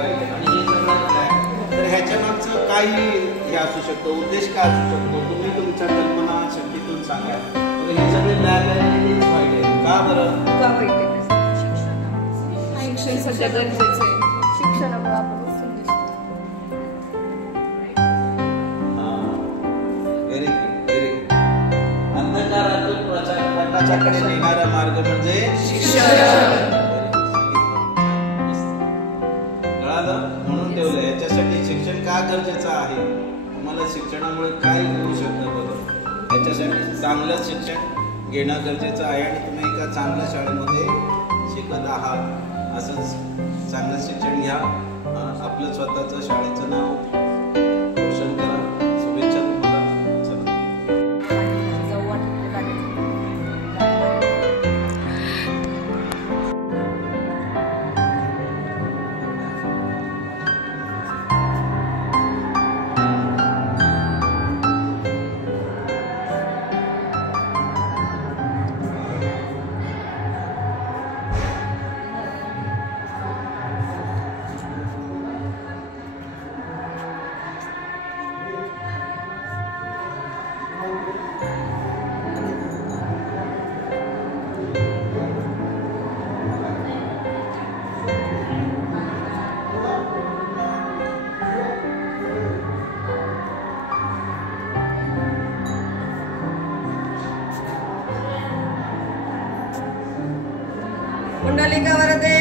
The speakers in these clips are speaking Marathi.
व्हाईट आणि हे सगळं ब्लॅक, तर ह्याच्या मागचं काही हे असू शकतो, उद्देश काय असू शकतो, तुम्ही तुमच्या कल्पना शक्तीतून सांगा. तर हे सगळे ब्लॅक आहे आणि हे व्हाईट आहे, का बरं? का वाईट आहे? शिक्षण सध्या गरजेचं आहे. शिक्षणामुळे आपण उचलून दिसतो. Very good, very good. अंधकारातून प्रकाशाकडे नेणारा मार्ग म्हणजे शिक्षण. कळालं? म्हणून ठेवलं. याच्यासाठी शिक्षण का गरजेचं आहे, तुम्हाला शिक्षणामुळे काय होऊ शकतं बघा. याच्यासाठी चांगलं शिक्षण घेणं गरजेचं आहे आणि तुम्ही एका चांगल्या शाळेमध्ये शिकत आहात. असंच चांगलं शिक्षण घ्या, आपलं स्वतःचं शाळेचं नाव रोशन करा. शुभेच्छा तुम्हाला. पुंडलिका वरदे.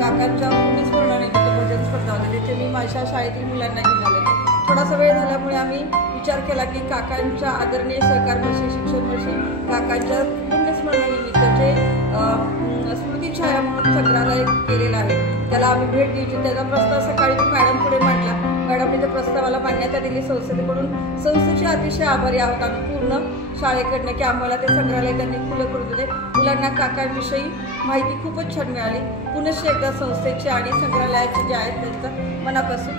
काकांच्या पुण्यस्मरणानिमित्त भजन स्पर्धा होती, तिथे मी माझ्या शाळेतील मुलांना घेऊन आले. थोडासा वेळ झाल्यामुळे आम्ही विचार केला की काकांच्या आदरणीय सहकार वर्षी, शिक्षण वर्षी काकांच्या पुण्यस्मरणानिमित्त जे स्मृती छाया म्हणून संग्रहालय केलेलं आहे त्याला आम्ही भेट द्यायची. त्याचा प्रस्ताव सकाळी मी मॅडम पुढे मांडला. मॅडमने त्या प्रस्तावाला मान्यता दिली संस्थेकडून. संस्थेचे अतिशय आभारी आहोत आम्ही पूर्ण शाळेकडनं की आम्हाला ते संग्रहालय त्यांनी खुलं करून दिले. मुलांना काकांविषयी माहिती खूपच छान मिळाली. पुनश्च एकदा संस्थेचे आणि संग्रहालयाचे जे आहेत त्यांचा मनापासून